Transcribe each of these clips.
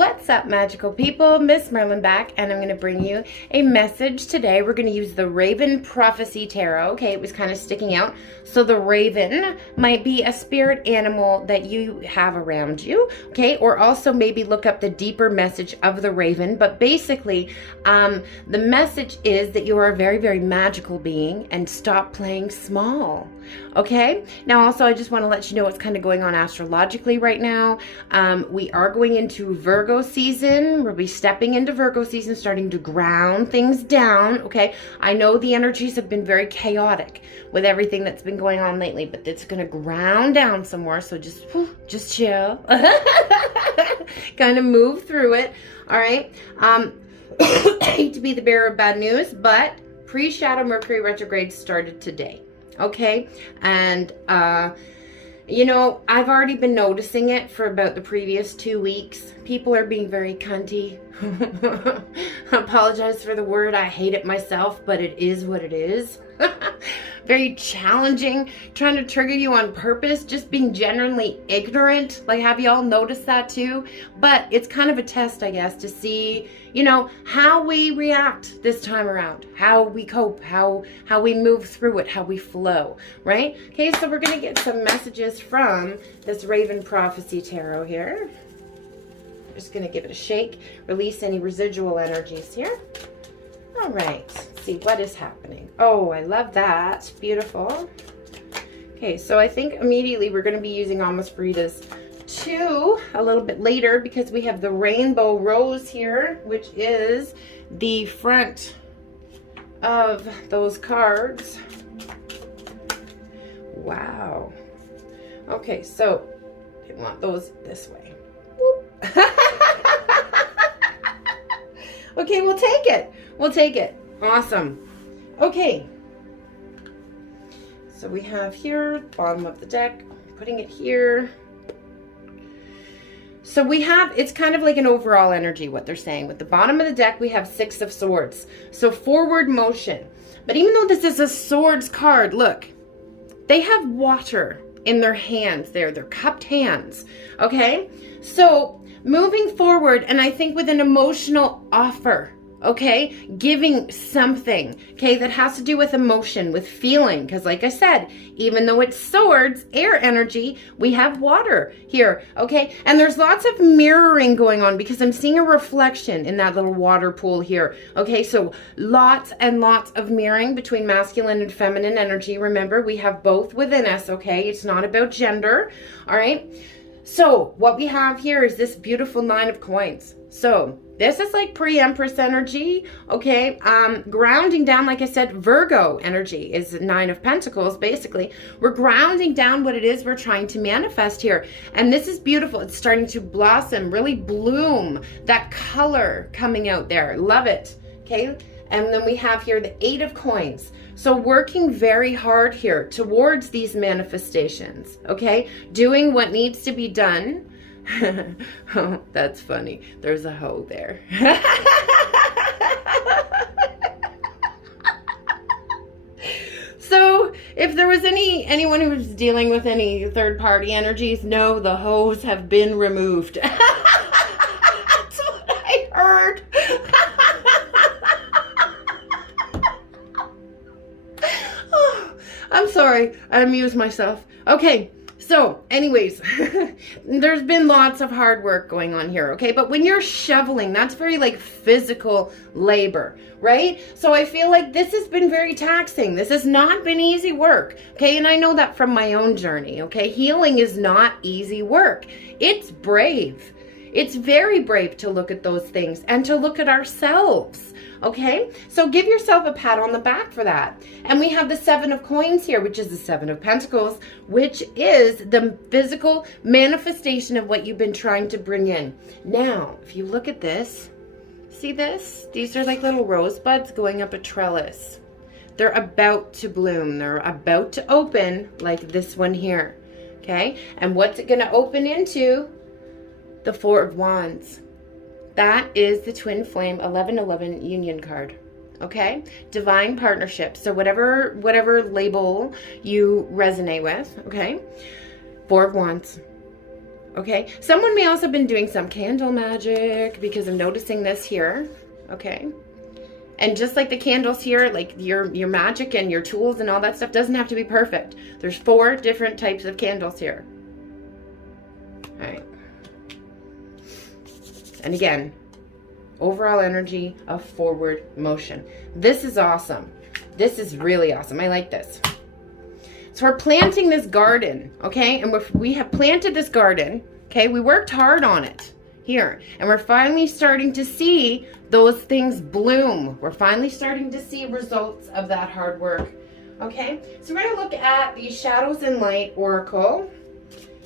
What's up, magical people? MsMerlin back, and I'm going to bring you a message today. We're going to use the Raven Prophecy Tarot. Okay, it was kind of sticking out. So the raven might be a spirit animal that you have around you, okay? Or also maybe look up the deeper message of the raven. But basically, the message is that you are a very, very magical being and stop playing small, okay? Now, also, I just want to let you know what's kind of going on astrologically right now. We are going into Virgo season. We'll be stepping into Virgo season, starting to ground things down, okay? I know the energies have been very chaotic with everything that's been going on lately, but it's going to ground down some more, so just chill. Kind of move through it, all right? I hate to be the bearer of bad news, but pre-shadow Mercury retrograde started today, okay? And, you know, I've already been noticing it for about the previous 2 weeks. People are being very cunty. I apologize for the word. I hate it myself, but it is what it is. Very challenging, trying to trigger you on purpose, just being genuinely ignorant. Like, have you all noticed that too? But it's kind of a test, I guess, to see, you know, how we react this time around, how we cope, how we move through it, how we flow, right? Okay, so we're going to get some messages from this Raven Prophecy Tarot here. I'm just going to give it a shake, release any residual energies here. All right, let's see what is happening. Oh, I love that. Beautiful. Okay, so I think immediately we're going to be using Amesfrida's 2 a little bit later because we have the Rainbow Rose here, which is the front of those cards. Wow. Okay, so I want those this way. Okay, we'll take it. We'll take it. Awesome. Okay. So we have here, bottom of the deck, putting it here. So we have, it's kind of like an overall energy, what they're saying. With the bottom of the deck, we have 6 of Swords. So forward motion. But even though this is a Swords card, look, they have water in their hands there. They're cupped hands. Okay? So moving forward, and I think with an emotional offer, okay, giving something, okay, that has to do with emotion, with feeling, because like I said, even though it's swords, air energy, we have water here, okay, and there's lots of mirroring going on because I'm seeing a reflection in that little water pool here, okay, so lots and lots of mirroring between masculine and feminine energy. Remember, we have both within us, okay, it's not about gender, all right. So what we have here is this beautiful 9 of coins. So this is like pre-Empress energy, okay? Grounding down, like I said, Virgo energy is 9 of Pentacles, basically. We're grounding down what it is we're trying to manifest here. And this is beautiful. It's starting to blossom, really bloom. That color coming out there. Love it, okay? And then we have here the 8 of coins. So working very hard here towards these manifestations, okay? Doing what needs to be done. Oh, that's funny. There's a hoe there. So if there was anyone who was dealing with any third-party energies, no, the hoes have been removed. That's what I heard. I'm sorry, I amused myself. Okay, so anyways, there's been lots of hard work going on here, okay? But when you're shoveling, that's very like physical labor, right? So I feel like this has been very taxing. This has not been easy work, okay? And I know that from my own journey, okay? Healing is not easy work. It's brave. It's very brave to look at those things and to look at ourselves, okay? So give yourself a pat on the back for that. And we have the 7 of coins here, which is the 7 of pentacles, which is the physical manifestation of what you've been trying to bring in. Now, if you look at this, see this? These are like little rosebuds going up a trellis. They're about to bloom. They're about to open like this one here, okay? And what's it going to open into? The 4 of Wands. That is the Twin Flame 1111 Union card. Okay? Divine partnership. So whatever label you resonate with, okay? 4 of Wands. Okay, someone may also have been doing some candle magic, because I'm noticing this here. Okay, and just like the candles here, like your magic and your tools and all that stuff doesn't have to be perfect. There's 4 different types of candles here. All right, and again, overall energy of forward motion. This is awesome. This is really awesome. I like this. So we're planting this garden, okay? And we have planted this garden, okay? We worked hard on it here. And we're finally starting to see those things bloom. We're finally starting to see results of that hard work, okay? So we're going to look at the Shadows and Light Oracle.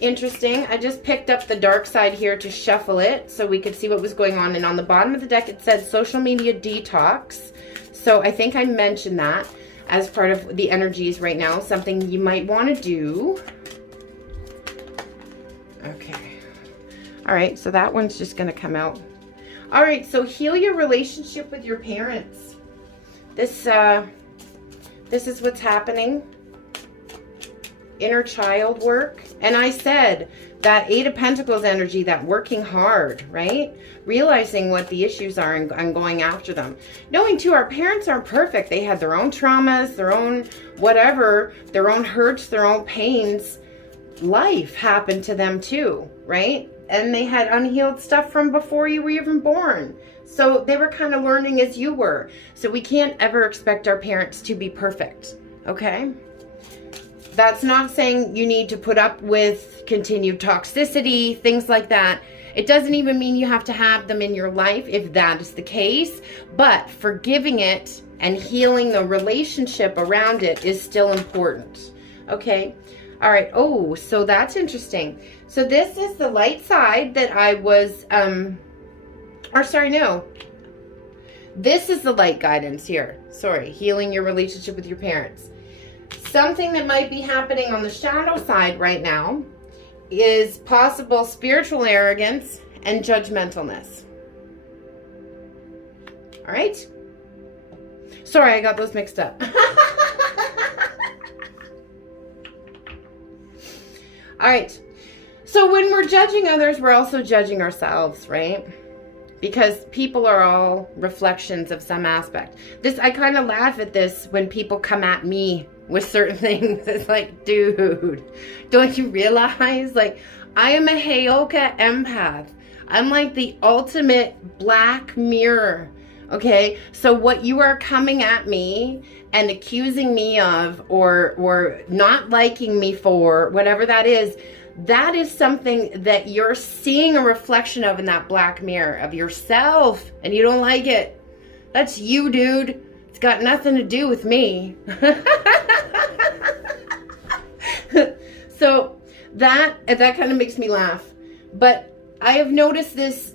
Interesting. I just picked up the dark side here to shuffle it so we could see what was going on. And on the bottom of the deck, it said social media detox. So I think I mentioned that as part of the energies right now, something you might want to do. Okay. All right, so that one's just going to come out. All right, so heal your relationship with your parents. This is what's happening. Inner child work. And I said that 8 of Pentacles energy, that working hard, right? Realizing what the issues are and going after them. Knowing too, our parents aren't perfect. They had their own traumas, their own whatever, their own hurts, their own pains. Life happened to them too, right? And they had unhealed stuff from before you were even born. So they were kind of learning as you were. So we can't ever expect our parents to be perfect, okay? That's not saying you need to put up with continued toxicity, things like that. It doesn't even mean you have to have them in your life if that is the case, but forgiving it and healing the relationship around it is still important, okay? All right, oh, so that's interesting. So this is the light side that I was, this is the light guidance here. Sorry, healing your relationship with your parents. Something that might be happening on the shadow side right now is possible spiritual arrogance and judgmentalness. All right? Sorry, I got those mixed up. All right. So when we're judging others, we're also judging ourselves, right? Because people are all reflections of some aspect. I kind of laugh at this when people come at me with certain things. It's like, dude, don't you realize? Like, I am a Heyoka empath. I'm like the ultimate black mirror, okay? So what you are coming at me and accusing me of or not liking me for, whatever that is something that you're seeing a reflection of in that black mirror of yourself, and you don't like it. That's you, dude. It's got nothing to do with me. So that kind of makes me laugh. But I have noticed this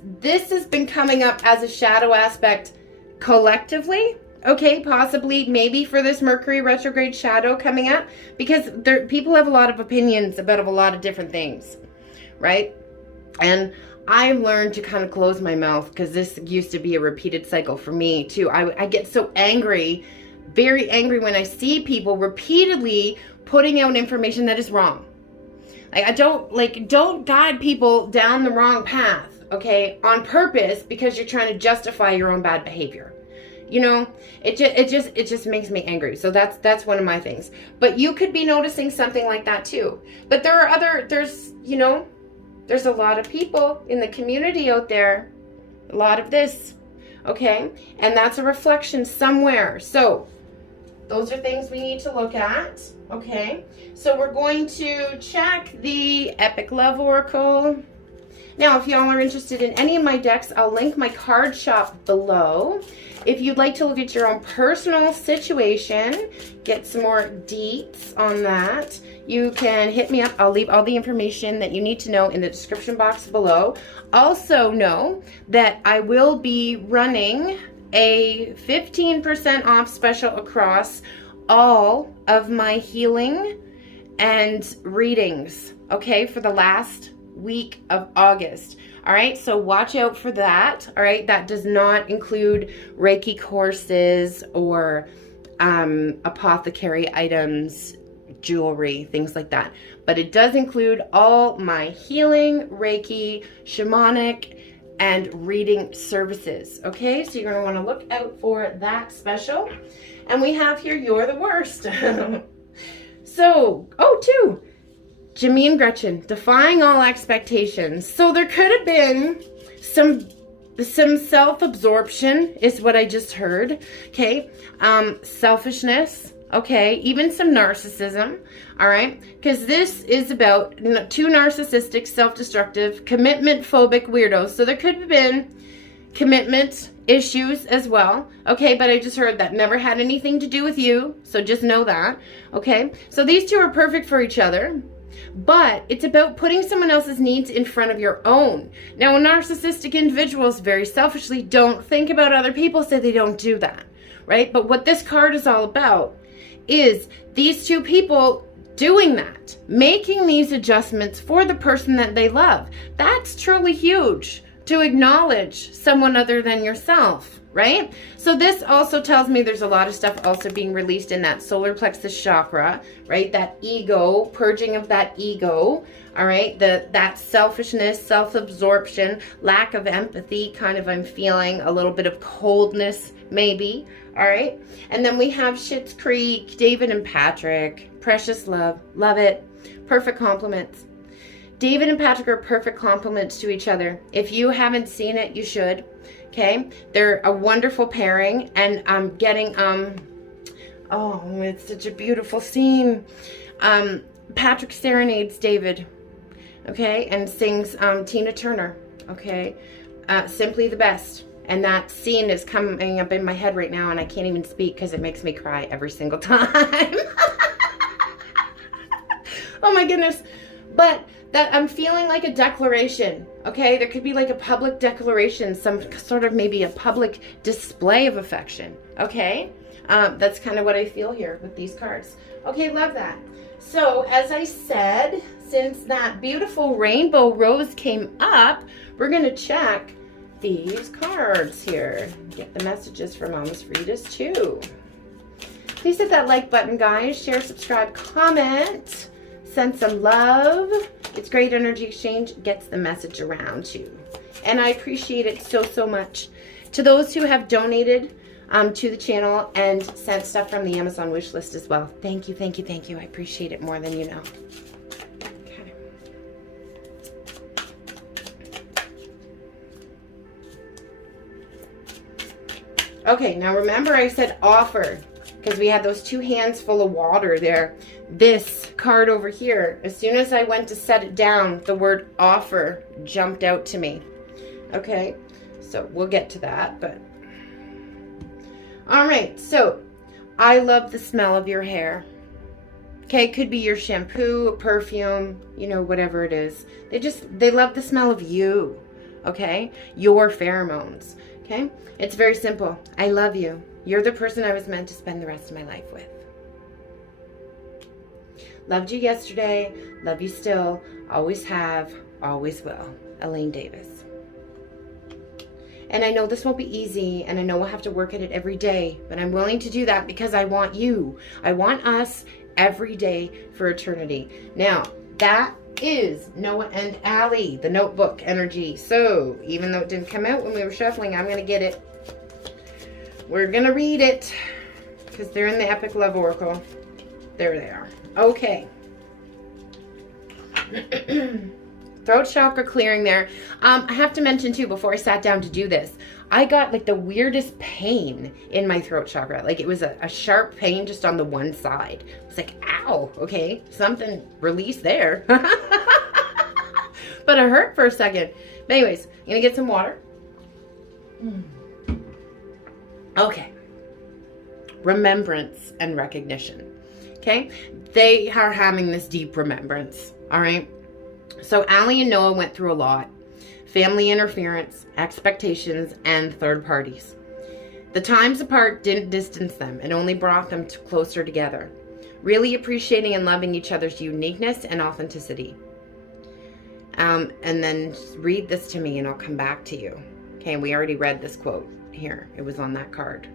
has been coming up as a shadow aspect collectively. Okay, possibly, maybe for this Mercury retrograde shadow coming up, because people have a lot of opinions about a lot of different things, right? And I've learned to kind of close my mouth, because this used to be a repeated cycle for me too. I get so angry, very angry, when I see people repeatedly putting out information that is wrong. Like, don't guide people down the wrong path, okay, on purpose, because you're trying to justify your own bad behavior. You know, it just makes me angry. So that's one of my things. But you could be noticing something like that too. But there's a lot of people in the community out there, a lot of this, okay? And that's a reflection somewhere. So those are things we need to look at, okay? So we're going to check the Epic Love Oracle. Now, if y'all are interested in any of my decks, I'll link my card shop below. If you'd like to look at your own personal situation, get some more deets on that, you can hit me up. I'll leave all the information that you need to know in the description box below. Also know that I will be running a 15% off special across all of my healing and readings, okay, for the last week of August. All right, so watch out for that. All right, that does not include Reiki courses or apothecary items, jewelry, things like that. But it does include all my healing, Reiki, shamanic, and reading services. Okay, so you're going to want to look out for that special. And we have here, You're the Worst. So, two. Jimmy and Gretchen, Defying All Expectations. So there could have been some self-absorption is what I just heard. Okay, selfishness. Okay, even some narcissism. All right, because this is about two narcissistic, self-destructive, commitment-phobic weirdos. So there could have been commitment issues as well. Okay, but I just heard that never had anything to do with you. So just know that. Okay, so these two are perfect for each other. But it's about putting someone else's needs in front of your own. Now, narcissistic individuals very selfishly don't think about other people, so they don't do that, right? But what this card is all about is these two people doing that, making these adjustments for the person that they love. That's truly huge, to acknowledge someone other than yourself, right? So this also tells me there's a lot of stuff also being released in that solar plexus chakra, right? That ego, purging of that ego, all right? That selfishness, self-absorption, lack of empathy, kind of I'm feeling a little bit of coldness maybe, all right? And then we have Schitt's Creek, David and Patrick, Precious Love, love it, perfect compliments. David and Patrick are perfect complements to each other. If you haven't seen it, you should. Okay, they're a wonderful pairing, and I'm getting oh, it's such a beautiful scene. Patrick serenades David, okay, and sings Tina Turner, okay, Simply the Best. And that scene is coming up in my head right now, and I can't even speak because it makes me cry every single time. Oh my goodness. But that I'm feeling like a declaration, okay? There could be like a public declaration, some sort of maybe a public display of affection, okay? That's kind of what I feel here with these cards. Okay, love that. So, as I said, since that beautiful rainbow rose came up, we're going to check these cards here. Get the messages for Mama's Fridas too. Please hit that like button, guys. Share, subscribe, comment. Send some love. It's great energy exchange. Gets the message around you. And I appreciate it so, so much. To those who have donated to the channel and sent stuff from the Amazon wish list as well. Thank you, thank you, thank you. I appreciate it more than you know. Okay. Okay, now remember I said offer, because we had those two hands full of water there. This card over here, as soon as I went to set it down, the word offer jumped out to me. Okay, so we'll get to that, but all right, so I love the smell of your hair. Okay, it could be your shampoo, perfume, you know, whatever it is. They love the smell of you, okay? Your pheromones, okay? It's very simple. I love you. You're the person I was meant to spend the rest of my life with. Loved you yesterday, love you still, always have, always will. Elaine Davis. And I know this won't be easy, and I know we'll have to work at it every day, but I'm willing to do that because I want you. I want us every day for eternity. Now, that is Noah and Allie, the notebook energy. So, even though it didn't come out when we were shuffling, I'm going to get it. We're going to read it because they're in the Epic Love Oracle. There they are. Okay. Throat chakra clearing there. I have to mention too, before I sat down to do this, I got like the weirdest pain in my throat chakra. Like it was a sharp pain just on the one side. It's like, ow, okay, something released there. But it hurt for a second. But anyways, I'm gonna get some water. Okay. Remembrance and recognition. Okay? They are having this deep remembrance. All right? So Allie and Noah went through a lot. Family interference, expectations, and third parties. The times apart didn't distance them. It only brought them closer together. Really appreciating and loving each other's uniqueness and authenticity. And then read this to me and I'll come back to you. Okay, we already read this quote here. It was on that card.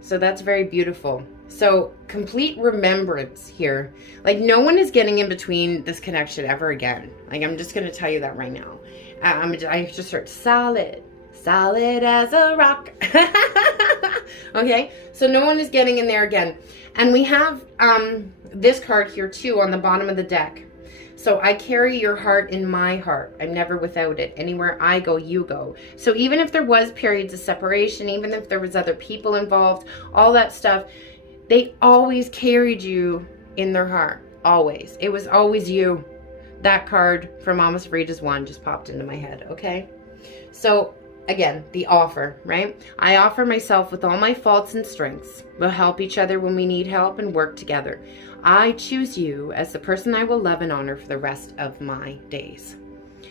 So that's very beautiful. So complete remembrance here. Like no one is getting in between this connection ever again. Like I'm just going to tell you that right now. I just heard solid as a rock. Okay, so no one is getting in there again. And we have this card here too on the bottom of the deck. So I carry your heart in my heart. I'm never without it. Anywhere I go, you go. So even if there was periods of separation, even if there was other people involved, all that stuff, they always carried you in their heart. Always. It was always you. That card from Mama Rita's wand just popped into my head, okay? So again, the offer, right? I offer myself with all my faults and strengths. We'll help each other when we need help and work together. I choose you as the person I will love and honor for the rest of my days.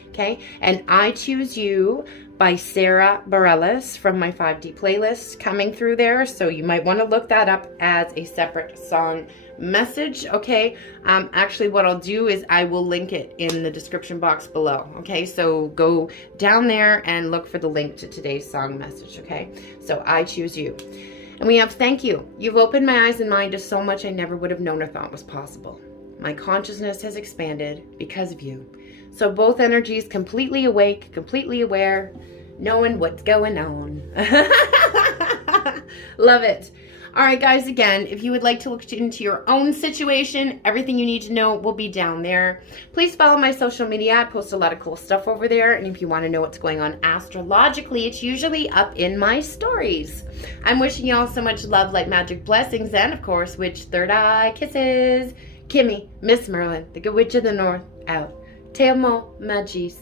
Okay? And I Choose You by Sarah Bareilles from my 5D playlist coming through there. So you might want to look that up as a separate song message. Okay? Actually, what I'll do is I will link it in the description box below. Okay? So go down there and look for the link to today's song message. Okay? So I Choose You. And we have thank you. You've opened my eyes and mind to so much I never would have known or thought was possible. My consciousness has expanded because of you. So both energies completely awake, completely aware, knowing what's going on. Love it. All right, guys, again, if you would like to look into your own situation, everything you need to know will be down there. Please follow my social media. I post a lot of cool stuff over there. And if you want to know what's going on astrologically, it's usually up in my stories. I'm wishing you all so much love, light, magic, blessings, and, of course, witch third eye kisses. Kimmy, MsMerlin, the Good Witch of the North, out. Te amo, Magis.